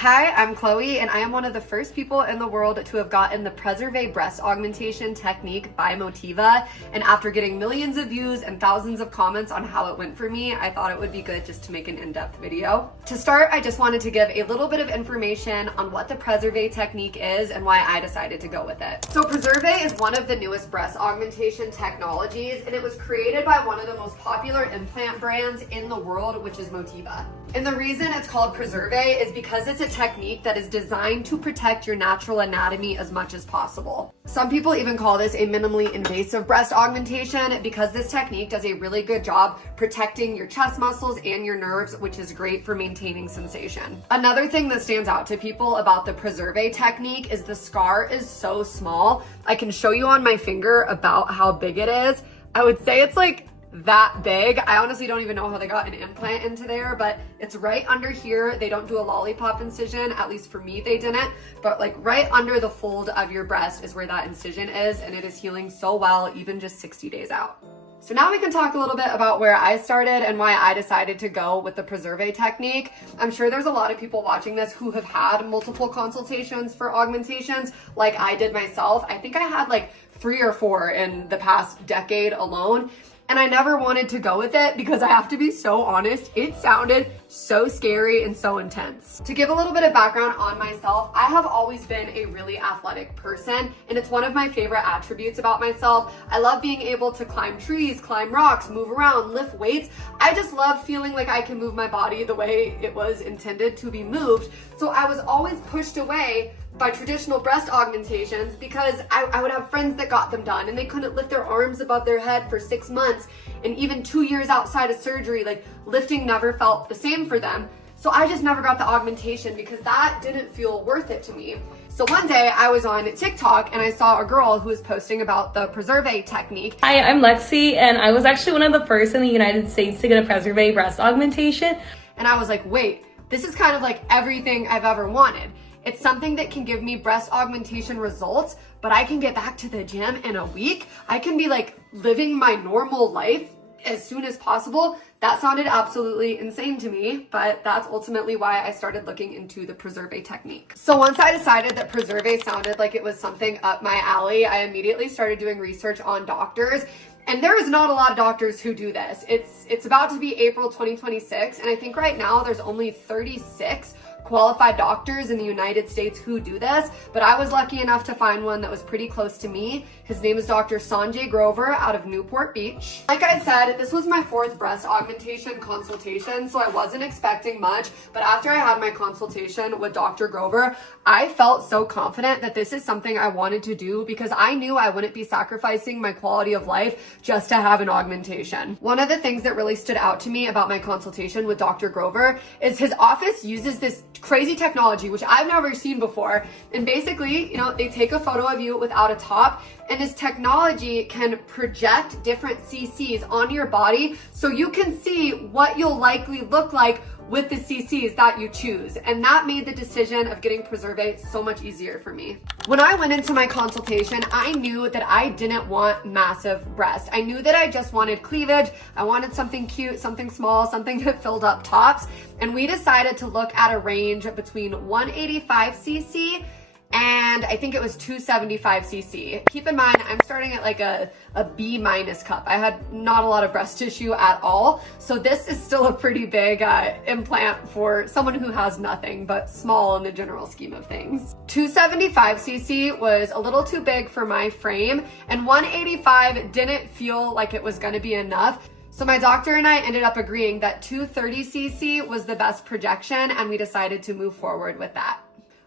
Hi, I'm Chloe, and I am one of the first people in the world to have gotten the Preserve breast augmentation technique by Motiva. And after getting millions of views and thousands of comments on how it went for me, I thought it would be good just to make an in-depth video. To start, I just wanted to give a little bit of information on what the Preserve technique is and why I decided to go with it. So Preserve is one of the newest breast augmentation technologies, and it was created by one of the most popular implant brands in the world, which is Motiva. And the reason it's called Preserve is because it's a technique that is designed to protect your natural anatomy as much as possible. Some people even call this a minimally invasive breast augmentation because this technique does a really good job protecting your chest muscles and your nerves, which is great for maintaining sensation. Another thing that stands out to people about the Preserve technique is the scar is so small. I can show you on my finger about how big it is. I would say it's like that big. I honestly don't even know how they got an implant into there, but it's right under here. They don't do a lollipop incision, at least for me they didn't, but like right under the fold of your breast is where that incision is, and it is healing so well even just 60 days out. So now we can talk a little bit about where I started and why I decided to go with the Preserve technique. I'm sure there's a lot of people watching this who have had multiple consultations for augmentations like I did myself. I think I had like 3 or 4 in the past decade alone. And I never wanted to go with it because I have to be so honest, it sounded so scary and so intense. To give a little bit of background on myself, I have always been a really athletic person, and it's one of my favorite attributes about myself. I love being able to climb trees, climb rocks, move around, lift weights. I just love feeling like I can move my body the way it was intended to be moved. So I was always pushed away by traditional breast augmentations because I would have friends that got them done and they couldn't lift their arms above their head for 6 months, and even 2 years outside of surgery, like lifting never felt the same for them. So I just never got the augmentation because that didn't feel worth it to me. So one day I was on TikTok and I saw a girl who was posting about the Preserve technique. Hi, I'm Lexi, and I was actually one of the first in the United States to get a Preserve breast augmentation. And I was like, wait, this is kind of like everything I've ever wanted. It's something that can give me breast augmentation results, but I can get back to the gym in a week. I can be like living my normal life as soon as possible. That sounded absolutely insane to me, but that's ultimately why I started looking into the Preserve technique. So once I decided that Preserve sounded like it was something up my alley, I immediately started doing research on doctors. And there is not a lot of doctors who do this. It's about to be April 2026, and I think right now there's only 36 qualified doctors in the United States who do this, but I was lucky enough to find one that was pretty close to me. His name is Dr. Sanjay Grover out of Newport Beach. Like I said, this was my 4th breast augmentation consultation, so I wasn't expecting much, but after I had my consultation with Dr. Grover, I felt so confident that this is something I wanted to do because I knew I wouldn't be sacrificing my quality of life just to have an augmentation. One of the things that really stood out to me about my consultation with Dr. Grover is his office uses this crazy technology, which I've never seen before. And basically, they take a photo of you without a top, and this technology can project different CCs on your body so you can see what you'll likely look like with the CCs that you choose. And that made the decision of getting Preserve so much easier for me. When I went into my consultation, I knew that I didn't want massive breasts. I knew that I just wanted cleavage. I wanted something cute, something small, something that filled up tops. And we decided to look at a range between 185cc and I think it was 275cc. Keep in mind, I'm starting at like a B- cup. I had not a lot of breast tissue at all. So this is still a pretty big implant for someone who has nothing, but small in the general scheme of things. 275cc was a little too big for my frame, and 185 didn't feel like it was gonna be enough. So my doctor and I ended up agreeing that 230cc was the best projection, and we decided to move forward with that.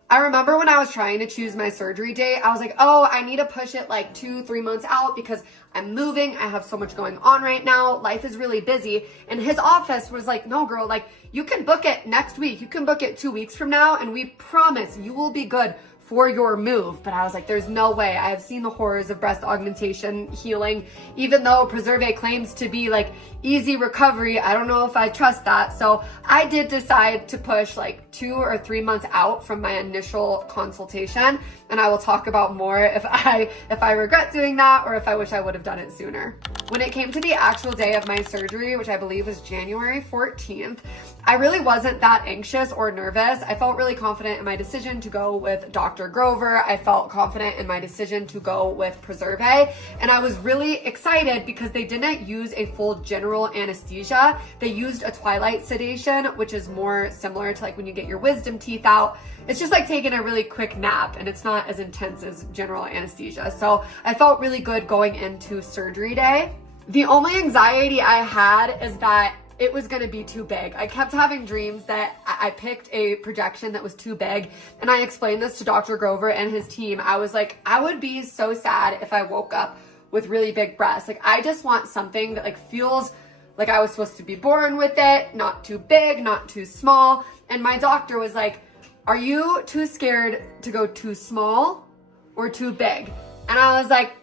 I remember when I was trying to choose my surgery date, I was like, oh, I need to push it like 2-3 months out because I'm moving. I have so much going on right now. Life is really busy. And his office was like, no, girl, like you can book it next week. You can book it 2 weeks from now, and we promise you will be good for your move. But I was like, there's no way. I have seen the horrors of breast augmentation healing. Even though Preserve claims to be like easy recovery, I don't know if I trust that. So I did decide to push like 2 or 3 months out from my initial consultation, and I will talk about more if I regret doing that or if I wish I would have done it sooner. When it came to the actual day of my surgery, which I believe was January 14th, I really wasn't that anxious or nervous. I felt really confident in my decision to go with Dr. Grover. I felt confident in my decision to go with Preserve, and I was really excited because they didn't use a full general anesthesia. They used a twilight sedation, which is more similar to like when you get your wisdom teeth out. It's just like taking a really quick nap, and it's not as intense as general anesthesia. So I felt really good going into surgery day. The only anxiety I had is that it was gonna be too big. I kept having dreams that I picked a projection that was too big, and I explained this to Dr. Grover and his team. I was like, I would be so sad if I woke up with really big breasts. Like, I just want something that like feels like I was supposed to be born with it, not too big, not too small. And my doctor was like, are you too scared to go too small or too big? And I was like,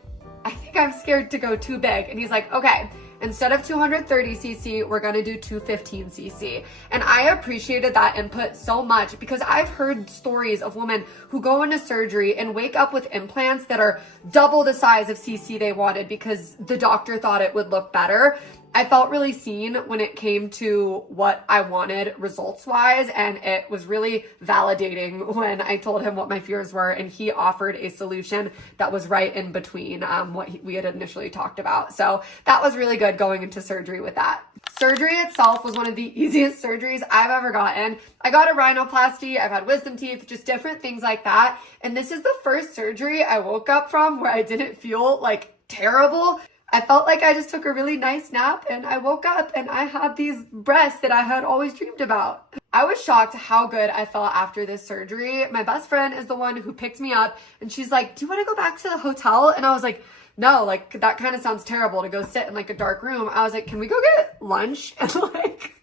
I think I'm scared to go too big. And he's like, okay, instead of 230cc, we're gonna do 215cc. And I appreciated that input so much because I've heard stories of women who go into surgery and wake up with implants that are double the size of cc they wanted because the doctor thought it would look better. I felt really seen when it came to what I wanted results-wise, and it was really validating when I told him what my fears were, and he offered a solution that was right in between what we had initially talked about. So that was really good going into surgery with that. Surgery itself was one of the easiest surgeries I've ever gotten. I got a rhinoplasty, I've had wisdom teeth, just different things like that. And this is the first surgery I woke up from where I didn't feel like terrible. I felt like I just took a really nice nap and I woke up and I had these breasts that I had always dreamed about. I was shocked how good I felt after this surgery. My best friend is the one who picked me up and she's like, do you want to go back to the hotel? And I was like, no, like that kind of sounds terrible to go sit in like a dark room. I was like, can we go get lunch and like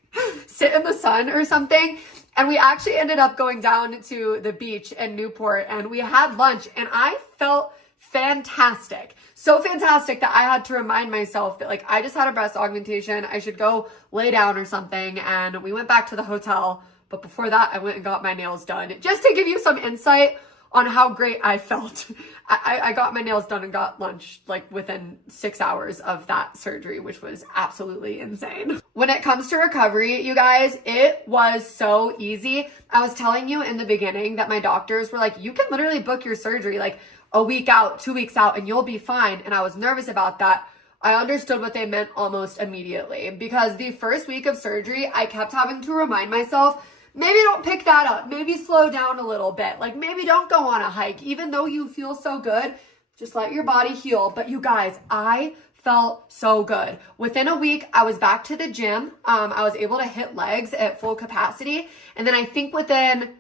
sit in the sun or something? And we actually ended up going down to the beach in Newport and we had lunch and I felt fantastic. So fantastic that I had to remind myself that like I just had a breast augmentation. I should go lay down or something. And we went back to the hotel. But before that, I went and got my nails done. Just to give you some insight on how great I felt. I got my nails done and got lunch like within 6 hours of that surgery, which was absolutely insane. When it comes to recovery, you guys, it was so easy. I was telling you in the beginning that my doctors were like, you can literally book your surgery like a week out, 2 weeks out, and you'll be fine. And I was nervous about that. I understood what they meant almost immediately because the first week of surgery, I kept having to remind myself, maybe don't pick that up. Maybe slow down a little bit. Like maybe don't go on a hike. Even though you feel so good, just let your body heal. But you guys, I felt so good. Within a week, I was back to the gym. I was able to hit legs at full capacity. And then I think within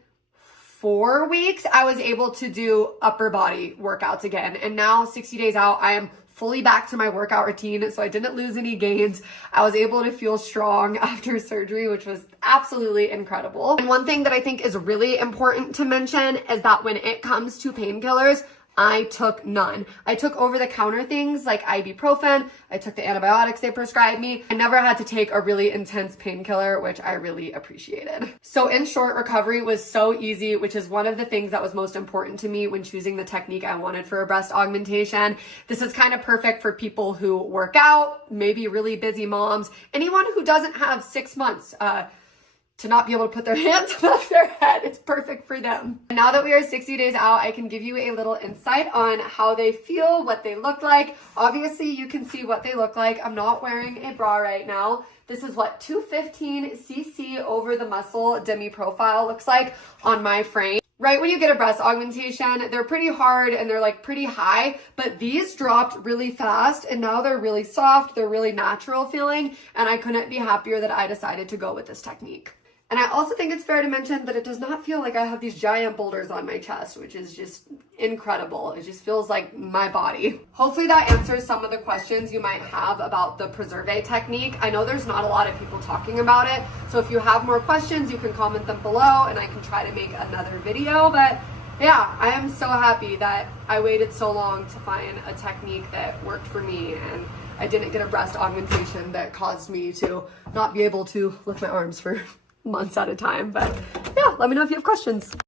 4 weeks, I was able to do upper body workouts again. And now 60 days out, I am fully back to my workout routine. So I didn't lose any gains. I was able to feel strong after surgery, which was absolutely incredible. And one thing that I think is really important to mention is that when it comes to painkillers, I took none. I took over-the-counter things like ibuprofen. I took the antibiotics they prescribed me. I never had to take a really intense painkiller, which I really appreciated. So in short, recovery was so easy, which is one of the things that was most important to me when choosing the technique I wanted for a breast augmentation. This is kind of perfect for people who work out, maybe really busy moms, anyone who doesn't have 6 months to not be able to put their hands above their head. It's perfect for them. And now that we are 60 days out, I can give you a little insight on how they feel, what they look like. Obviously, you can see what they look like. I'm not wearing a bra right now. This is what 215cc over the muscle demi profile looks like on my frame. Right when you get a breast augmentation, they're pretty hard and they're like pretty high, but these dropped really fast and now they're really soft, they're really natural feeling, and I couldn't be happier that I decided to go with this technique. And I also think it's fair to mention that it does not feel like I have these giant boulders on my chest, which is just incredible. It just feels like my body. Hopefully that answers some of the questions you might have about the Preserve technique. I know there's not a lot of people talking about it, so if you have more questions, you can comment them below and I can try to make another video. But yeah, I am so happy that I waited so long to find a technique that worked for me, and I didn't get a breast augmentation that caused me to not be able to lift my arms for months at a time. But yeah, let me know if you have questions.